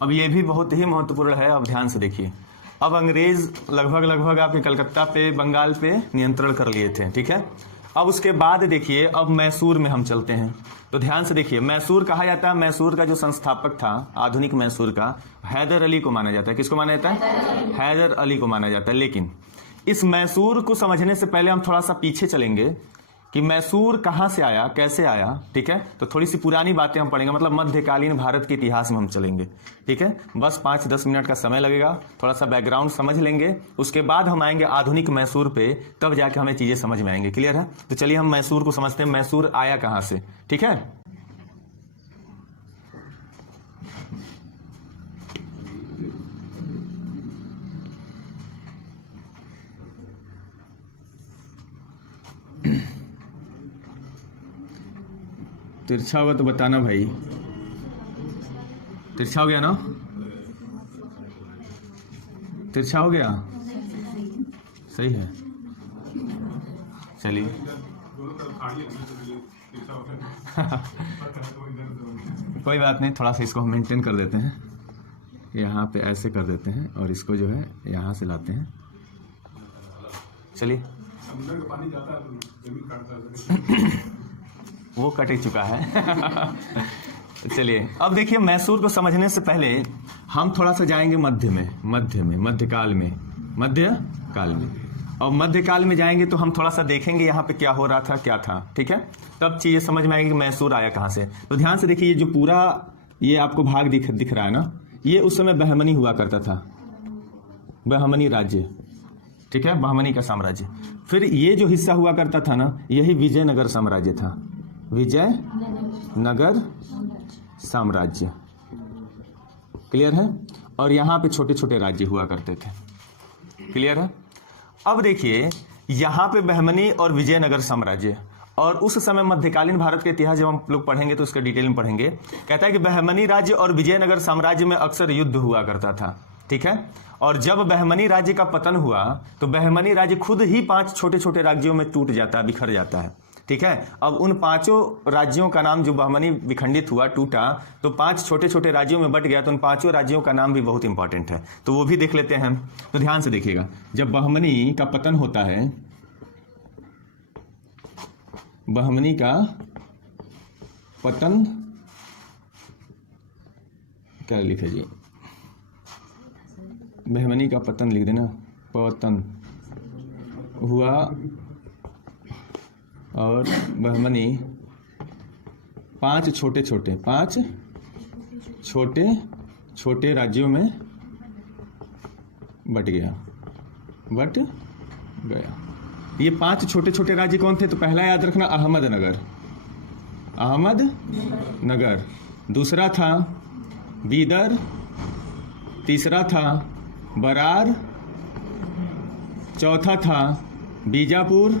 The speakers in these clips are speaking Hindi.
अब ये भी बहुत ही महत्वपूर्ण है, अब ध्यान से देखिए। अब अंग्रेज लगभग आपके कलकत्ता पे, बंगाल पे नियंत्रण कर लिए थे, ठीक है। अब उसके बाद देखिए, अब मैसूर में हम चलते हैं। तो ध्यान से देखिए, मैसूर कहा जाता है, मैसूर का जो संस्थापक था आधुनिक मैसूर का, हैदर अली को माना जाता है। किसको माना जाता है? हैदर अली को माना जाता है। लेकिन इस मैसूर को समझने से पहले हम थोड़ा सा पीछे चलेंगे कि मैसूर कहाँ से आया, कैसे आया, ठीक है। तो थोड़ी सी पुरानी बातें हम पढ़ेंगे, मतलब मध्यकालीन भारत के इतिहास में हम चलेंगे, ठीक है। बस 5-10 मिनट का समय लगेगा, थोड़ा सा बैकग्राउंड समझ लेंगे, उसके बाद हम आएंगे आधुनिक मैसूर पे, तब जाके हमें चीजें समझ में आएंगी। क्लियर है? तो चलिए हम मैसूर को समझते हैं, मैसूर आया कहाँ से, ठीक है। तिरछा होगा तो बताना भाई। तिरछा हो गया ना? तिरछा हो गया? सही है। चलिए कोई बात नहीं, थोड़ा सा इसको हम मेंटेन कर देते हैं, यहाँ पे ऐसे कर देते हैं और इसको जो है यहाँ से लाते हैं। चलिए पानी जाता है तो जमीन काटता है वो कट ही चुका है। चलिए अब देखिए, मैसूर को समझने से पहले हम थोड़ा सा जाएंगे मध्यकाल में। और मध्यकाल में जाएंगे तो हम थोड़ा सा देखेंगे यहाँ पे क्या हो रहा था, क्या था, ठीक है। तब चीजें समझ में आएगी कि मैसूर आया कहाँ से। तो ध्यान से देखिए, ये जो पूरा ये आपको भाग दिख रहा है ना, ये उस समय बहमनी हुआ करता था, बहमनी राज्य, ठीक है, बहमनी का साम्राज्य। फिर ये जो हिस्सा हुआ करता था ना, यही विजयनगर साम्राज्य था, विजयनगर साम्राज्य। क्लियर है? और यहां पे छोटे छोटे राज्य हुआ करते थे। क्लियर है? अब देखिए, यहां पे बहमनी और विजयनगर साम्राज्य, और उस समय मध्यकालीन भारत के इतिहास जब हम लोग पढ़ेंगे तो उसके डिटेल में पढ़ेंगे। कहता है कि बहमनी राज्य और विजयनगर साम्राज्य में अक्सर युद्ध हुआ करता था, ठीक है। और जब बहमनी राज्य का पतन हुआ तो बहमनी राज्य खुद ही 5 छोटे छोटे राज्यों में टूट जाता है, बिखर जाता है, ठीक है। अब उन 5 राज्यों का नाम, जो बहमनी विखंडित हुआ, टूटा, तो 5 छोटे छोटे राज्यों में बट गया, तो उन 5 राज्यों का नाम भी बहुत इंपॉर्टेंट है, तो वो भी देख लेते हैं। तो ध्यान से देखिएगा, जब बहमनी का पतन होता है, बहमनी का पतन क्या लिखे जी, बहमनी का पतन लिख देना, पतन हुआ और बहमनी 5 छोटे छोटे राज्यों में बट गया। ये 5 छोटे छोटे राज्य कौन थे? तो पहला याद रखना, अहमदनगर, दूसरा था बीदर, तीसरा था बरार, चौथा था बीजापुर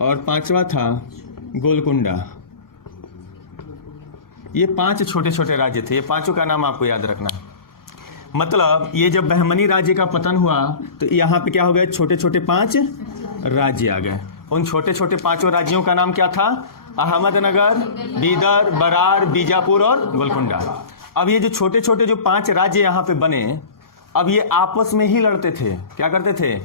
और 5वां था गोलकुंडा। ये 5 छोटे छोटे राज्य थे, ये 5 का नाम आपको याद रखना है। मतलब ये जब बहमनी राज्य का पतन हुआ तो यहाँ पे क्या हो गए, छोटे छोटे 5 राज्य आ गए। उन छोटे छोटे 5 राज्यों का नाम क्या था? अहमदनगर, बीदर, बरार, बीजापुर और गोलकुंडा। अब ये जो छोटे छोटे जो 5 राज्य यहाँ पे बने, अब ये आपस में ही लड़ते थे। क्या करते थे?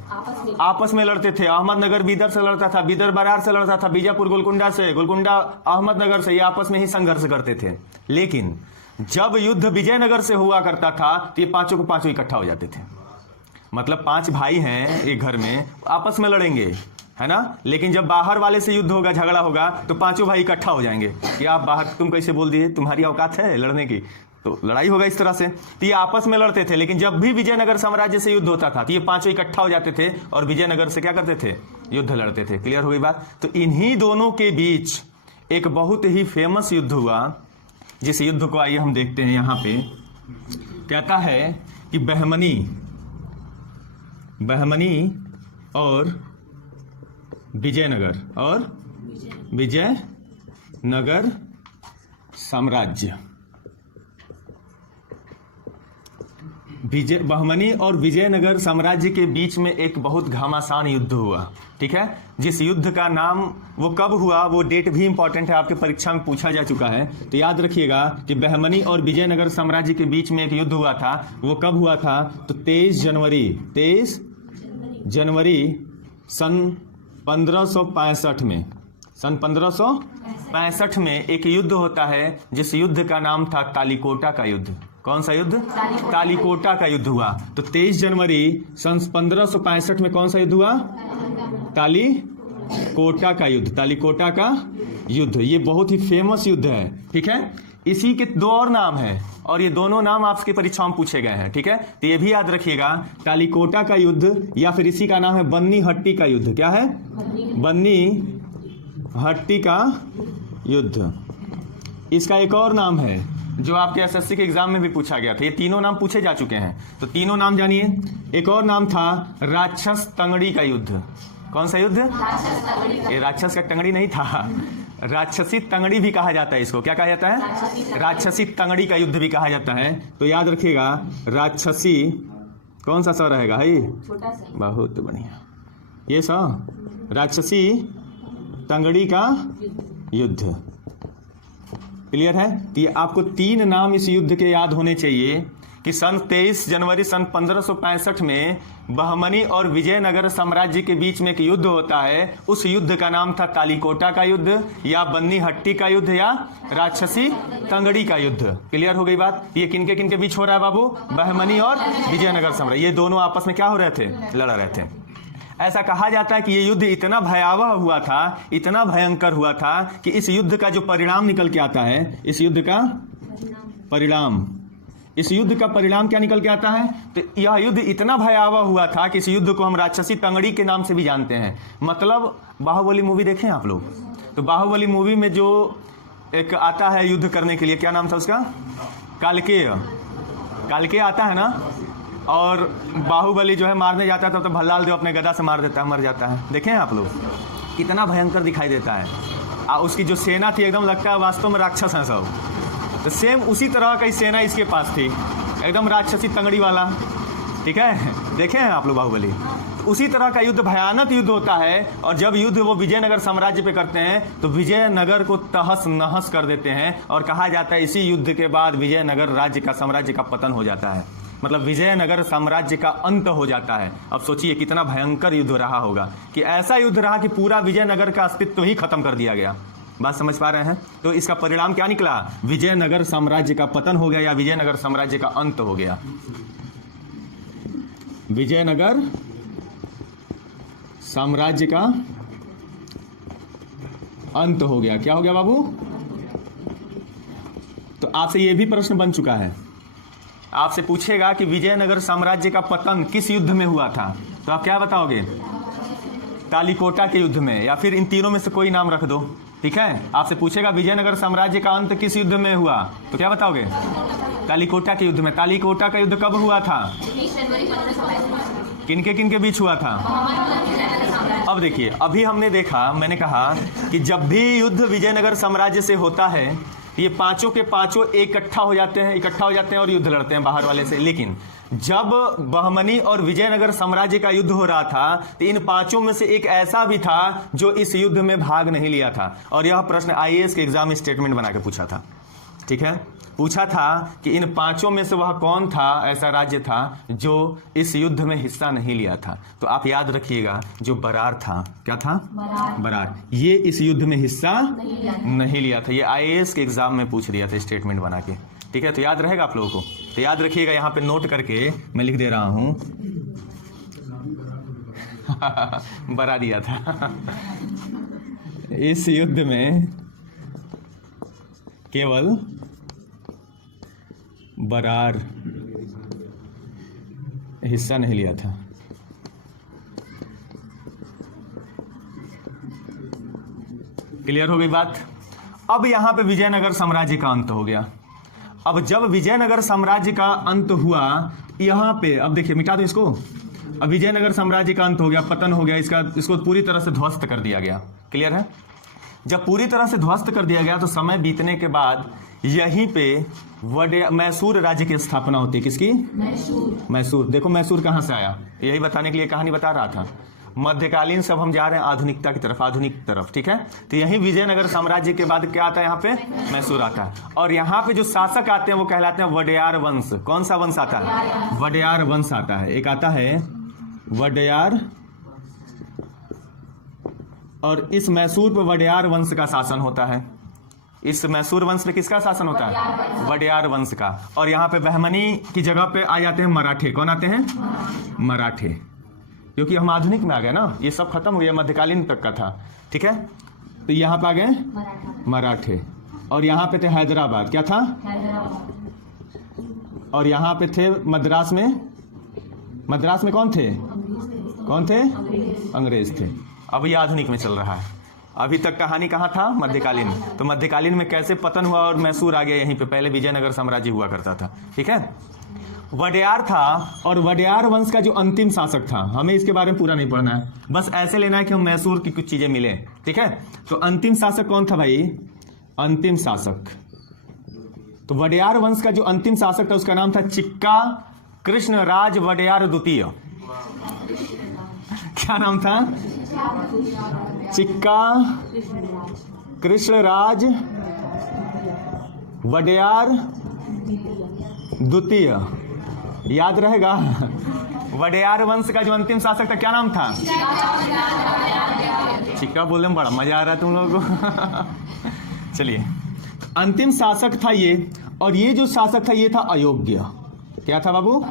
आपस में लड़ते थे। अहमदनगर बीदर से लड़ता था, बीदर बरार से लड़ता था, बीजापुर गोलकुंडा से, गोलकुंडा अहमदनगर से, ये आपस में ही संघर्ष करते थे। लेकिन जब युद्ध विजयनगर से हुआ करता था तो ये 5 के 5 इकट्ठा हो जाते थे। मतलब 5 भाई हैं एक घर में, आपस में लड़ेंगे, है ना। लेकिन जब बाहर वाले से युद्ध होगा, झगड़ा होगा, तो 5 भाई इकट्ठा हो जाएंगे कि आप बाहर, तुम कैसे बोल दिए, तुम्हारी औकात है लड़ने की, तो लड़ाई होगा इस तरह से। तो ये आपस में लड़ते थे। लेकिन जब भी विजयनगर साम्राज्य से युद्ध होता था तो ये 5 इकट्ठा हो जाते थे और विजयनगर से क्या करते थे? युद्ध लड़ते थे। क्लियर हो गई बात? तो इन्हीं दोनों के बीच एक बहुत ही फेमस युद्ध हुआ, जिस युद्ध को आइए हम देखते हैं। यहाँ पे कहता है कि बहमनी और विजयनगर साम्राज्य बहमनी और विजयनगर साम्राज्य के बीच में एक बहुत घमासान युद्ध हुआ, ठीक है। जिस युद्ध का नाम वो कब हुआ, वो डेट भी इंपॉर्टेंट है, आपके परीक्षा में पूछा जा चुका है। तो याद रखिएगा कि बहमनी और विजयनगर साम्राज्य के बीच में एक युद्ध हुआ था। वो कब हुआ था? तो 23 जनवरी सन 1565 में, सन 1565 में एक युद्ध होता है, जिस युद्ध का नाम था तालीकोटा का युद्ध। कौन सा युद्ध? तालीकोटा का युद्ध हुआ। तो 23 जनवरी सन 1565 में कौन सा युद्ध हुआ? तालीकोटा का युद्ध। तालीकोटा का युद्ध ये बहुत ही फेमस युद्ध है, ठीक है। इसी के दो और नाम है और ये दोनों नाम आपकी परीक्षाओं में पूछे गए हैं, ठीक है। तो ये भी याद रखिएगा, तालीकोटा का युद्ध या फिर इसी का नाम है बन्नी हट्टी का युद्ध। क्या है? बन्नी हट्टी का युद्ध। इसका एक और नाम है जो आपके एसएससी के एग्जाम में भी पूछा गया था। ये तीनों नाम पूछे जा चुके हैं, तो तीनों नाम जानिए। एक और नाम था राक्षस तंगड़ी का युद्ध। कौन सा युद्ध? ये राक्षस का तंगड़ी नहीं था, राक्षसी तंगड़ी भी कहा जाता है इसको। क्या कहा जाता है? राक्षसी तंगड़ी का युद्ध भी कहा जाता है। तो याद रखिएगा, राक्षसी कौन सा सा रहेगा? है बहुत बढ़िया, ये सा राक्षसी तंगड़ी का युद्ध। क्लियर है? तो ये आपको तीन नाम इस युद्ध के याद होने चाहिए कि सन 23 जनवरी सन 1565 में बहमनी और विजयनगर साम्राज्य के बीच में एक युद्ध होता है। उस युद्ध का नाम था तालीकोटा का युद्ध या बन्नी हट्टी का युद्ध या राक्षसी तंगड़ी का युद्ध। क्लियर हो गई बात? ये किनके बीच हो रहा है बाबू? बहमनी और विजयनगर साम्राज्य, ये दोनों आपस में क्या हो रहे थे? लड़ रहे थे। ऐसा कहा जाता है कि ये युद्ध इतना भयावह हुआ था, इतना भयंकर हुआ था कि इस युद्ध का जो परिणाम निकल के आता है, इस युद्ध का परिणाम क्या निकल के आता है? तो यह युद्ध इतना भयावह हुआ था कि इस युद्ध को हम राक्षसी तंगड़ी के नाम से भी जानते हैं। मतलब बाहुबली मूवी देखें आप लोग, तो बाहुबली मूवी में जो एक आता है युद्ध करने के लिए, क्या नाम था उसका? कालकेय आता है ना। और बाहुबली जो है मारने जाता है तब तो भल्लाल देव अपने गदा से मार देता है, मर जाता है। देखें आप लोग, कितना भयंकर दिखाई देता है। उसकी जो सेना थी एकदम लगता है वास्तव में राक्षस हैं सब। तो सेम उसी तरह की सेना इसके पास थी, एकदम राक्षसी तंगड़ी वाला, ठीक है। देखे हैं आप लोग बाहुबली? उसी तरह का युद्ध, भयानक युद्ध होता है। और जब युद्ध वो विजयनगर साम्राज्य पे करते हैं तो विजयनगर को तहस नहस कर देते हैं। और कहा जाता है इसी युद्ध के बाद विजयनगर राज्य का साम्राज्य का पतन हो जाता है, मतलब विजयनगर साम्राज्य का अंत हो जाता है। अब सोचिए कितना भयंकर युद्ध रहा होगा, कि ऐसा युद्ध रहा कि पूरा विजयनगर का अस्तित्व ही खत्म कर दिया गया। बात समझ पा रहे हैं? तो इसका परिणाम क्या निकला? विजयनगर साम्राज्य का पतन हो गया या विजयनगर साम्राज्य का अंत हो गया। विजयनगर साम्राज्य का अंत हो गया। क्या हो गया बाबू? तो आपसे यह भी प्रश्न बन चुका है, आपसे पूछेगा कि विजयनगर साम्राज्य का पतन किस युद्ध में हुआ था, तो आप क्या बताओगे? तालीकोटा के युद्ध में, या फिर इन तीनों में से कोई नाम रख दो, ठीक है। आपसे पूछेगा विजयनगर साम्राज्य का अंत किस युद्ध में हुआ, तो क्या बताओगे? तालीकोटा के युद्ध में। तालीकोटा का युद्ध कब हुआ था? किनके बीच हुआ था? अब देखिए, अभी हमने देखा, मैंने कहा कि जब भी युद्ध विजयनगर साम्राज्य से होता है, ये पांचों के पांचों इकट्ठा हो जाते हैं और युद्ध लड़ते हैं बाहर वाले से। लेकिन जब बहमनी और विजयनगर साम्राज्य का युद्ध हो रहा था तो इन पांचों में से एक ऐसा भी था जो इस युद्ध में भाग नहीं लिया था। और यह प्रश्न आईएएस के एग्जाम में स्टेटमेंट बना के पूछा था, ठीक है। पूछा था कि इन पांचों में से वह कौन था, ऐसा राज्य था जो इस युद्ध में हिस्सा नहीं लिया था। तो आप याद रखिएगा, जो बरार था, क्या था? बरार। ये इस युद्ध में हिस्सा नहीं लिया था। ये आईएएस के एग्जाम में पूछ दिया था स्टेटमेंट बना के, ठीक है। तो याद रहेगा आप लोगों को? तो याद रखिएगा, यहाँ पे नोट करके मैं लिख दे रहा हूं बरा दिया था। इस युद्ध में केवल बरार हिस्सा नहीं लिया था। क्लियर हो गई बात? अब यहां पे विजयनगर साम्राज्य का अंत हो गया। अब जब विजयनगर साम्राज्य का अंत हुआ, यहां पे अब देखिए, मिटा दो इसको। अब विजयनगर साम्राज्य का अंत हो गया, पतन हो गया, इसको पूरी तरह से ध्वस्त कर दिया गया। क्लियर है? जब पूरी तरह से ध्वस्त कर दिया गया तो समय बीतने के बाद यहीं पे मैसूर राज्य की स्थापना होती है। किसकी? मैसूर। देखो मैसूर कहाँ से आया, यही बताने के लिए कहानी बता रहा था। मध्यकालीन सब हम जा रहे हैं आधुनिकता की तरफ, आधुनिक तरफ, ठीक है। तो यही विजयनगर साम्राज्य के बाद क्या आता है, यहाँ पे मैसूर आता है। और यहाँ पे जो शासक आते हैं वो कहलाते हैं वडयार वंश। कौन सा वंश आता है? वडयार वंश आता है। एक आता है वडयार, और इस मैसूर पे वडयार वंश का शासन होता है। इस मैसूर वंश पे किसका शासन होता है? वडयार वंश का। और यहाँ पे बहमनी की जगह पे आ जाते हैं मराठे। कौन आते हैं? मराठे। क्योंकि हम आधुनिक में आ गए ना, ये सब खत्म हो गया, मध्यकालीन तक का था, ठीक है। तो यहाँ पे आ गए मराठे। और यहाँ पे थे हैदराबाद, क्या था? और यहाँ पे थे मद्रास में। मद्रास में कौन थे? कौन थे? अंग्रेज थे। अब ये आधुनिक में चल रहा है। अभी तक कहानी कहाँ था? मध्यकालीन। तो मध्यकालीन में कैसे पतन हुआ और मैसूर आ गया यहीं पे। पहले विजयनगर साम्राज्य हुआ करता था, ठीक है। वडयार था, और वडयार वंश का जो अंतिम शासक था, हमें इसके बारे में पूरा नहीं पढ़ना है, बस ऐसे लेना है कि हम मैसूर की कुछ चीजें मिले, ठीक है। तो अंतिम शासक कौन था भाई? अंतिम शासक, तो वडयार वंश का जो अंतिम शासक था उसका नाम था चिक्का कृष्णराज वडयार द्वितीय। क्या नाम था? चिक्का कृष्णराज वडयार द्वितीय। याद रहेगा। वडयार वंश का जो अंतिम शासक था क्या नाम था? चिक्का बोलने में बड़ा मजा आ रहा है तुम लोगों को। चलिए, अंतिम शासक था ये, और ये जो शासक था ये था अयोग्य। क्या था बाबू?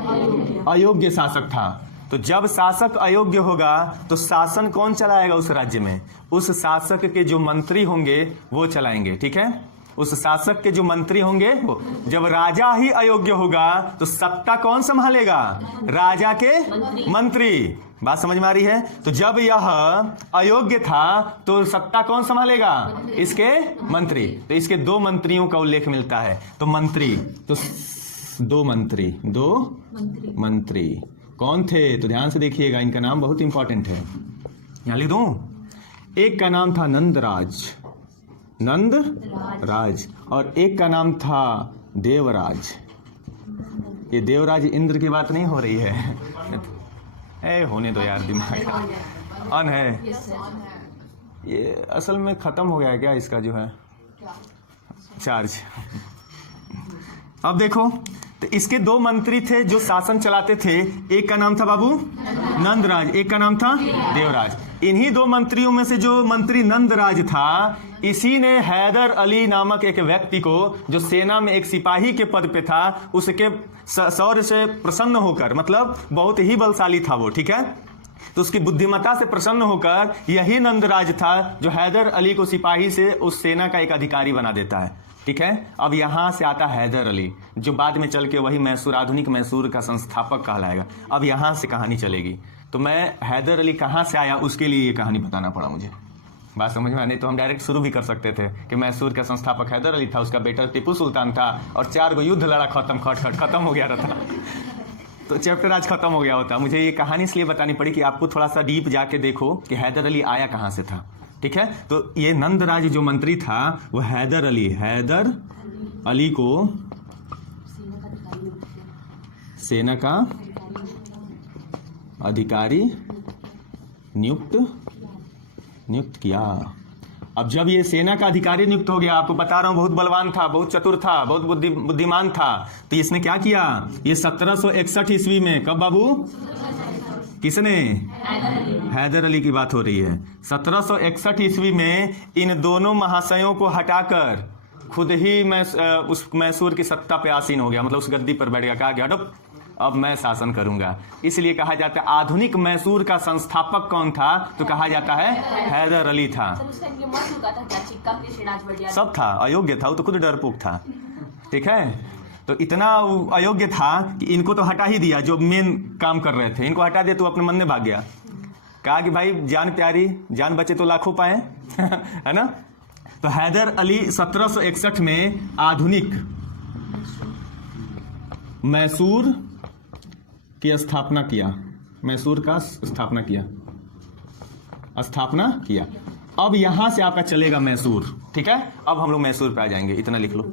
अयोग्य शासक था। तो जब शासक अयोग्य होगा तो शासन कौन चलाएगा उस राज्य में? उस शासक के जो मंत्री होंगे वो चलाएंगे, ठीक है। उस शासक के जो मंत्री होंगे वो। जब राजा ही अयोग्य होगा तो सत्ता कौन संभालेगा? राजा के मंत्री। बात समझ में आ रही है? तो जब यह अयोग्य था तो सत्ता कौन संभालेगा? इसके मंत्री। तो इसके दो मंत्रियों का उल्लेख मिलता है। तो मंत्री, तो दो मंत्री कौन थे? तो ध्यान से देखिएगा, इनका नाम बहुत इंपॉर्टेंट है, यहां लिख दूं। एक का नाम था नंदराज, और एक का नाम था देवराज। ये देवराज इंद्र की बात नहीं हो रही है। होने दो यार, दिमाग अन है। ये असल में खत्म हो गया है क्या इसका जो है चार्ज? अब देखो, तो इसके दो मंत्री थे जो शासन चलाते थे। एक का नाम था बाबू नंदराज, एक का नाम था देवराज। इन्हीं दो मंत्रियों में से जो मंत्री नंदराज था, इसी ने हैदर अली नामक एक व्यक्ति को, जो सेना में एक सिपाही के पद पे था, उसके शौर्य से प्रसन्न होकर, मतलब बहुत ही बलशाली था वो, ठीक है। तो उसकी बुद्धिमत्ता से प्रसन्न होकर यही नंदराज था जो हैदर अली को सिपाही से उस सेना का एक अधिकारी बना देता है, ठीक है। अब यहां से आता हैदर अली, जो बाद में चल के वही मैसूर, आधुनिक मैसूर का संस्थापक कहलाएगा। अब यहां से कहानी चलेगी। तो मैं हैदर अली कहां से आया उसके लिए ये कहानी बताना पड़ा मुझे। बात समझ में? नहीं तो हम डायरेक्ट शुरू भी कर सकते थे कि मैसूर का संस्थापक हैदर अली था, उसका बेटा टिप्पू सुल्तान था, और 4 गो युद्ध लड़ा, खत्म हो गया था। तो चैप्टर आज खत्म हो गया होता। मुझे ये कहानी इसलिए बतानी पड़ी कि आपको थोड़ा सा डीप जाके देखो कि हैदर अली आया कहां से था, ठीक है। तो ये नंदराज जो मंत्री था वो हैदर अली को सेना का अधिकारी नियुक्त किया। अब जब ये सेना का अधिकारी नियुक्त हो गया, आपको बता रहा हूं बहुत बलवान था, बहुत चतुर था, बहुत बुद्धिमान था। तो इसने क्या किया? ये 1761 ईस्वी में, कब बाबू? किसने? हैदर अली की बात हो रही है। 1761 ईस्वी में इन दोनों महाशयों को हटाकर खुद ही उस मैसूर की सत्ता पे आसीन हो गया, मतलब उस गद्दी पर बैठ गया। कहा गया अब मैं शासन करूंगा। इसलिए कहा जाता है आधुनिक मैसूर का संस्थापक कौन था? तो कहा जाता है हैदर अली था। सब था, अयोग्य था, वो तो खुद डरपोक था, ठीक है। तो इतना अयोग्य था कि इनको तो हटा ही दिया, जो मेन काम कर रहे थे इनको हटा दिया, तो अपने मन में भाग गया। कहा कि भाई जान प्यारी, जान बचे तो लाखों पाए है ना। तो हैदर अली 1761 में आधुनिक मैसूर की स्थापना किया, मैसूर का स्थापना किया। अब यहां से आपका चलेगा मैसूर, ठीक है। अब हम लोग मैसूर पे आ जाएंगे, इतना लिख लो।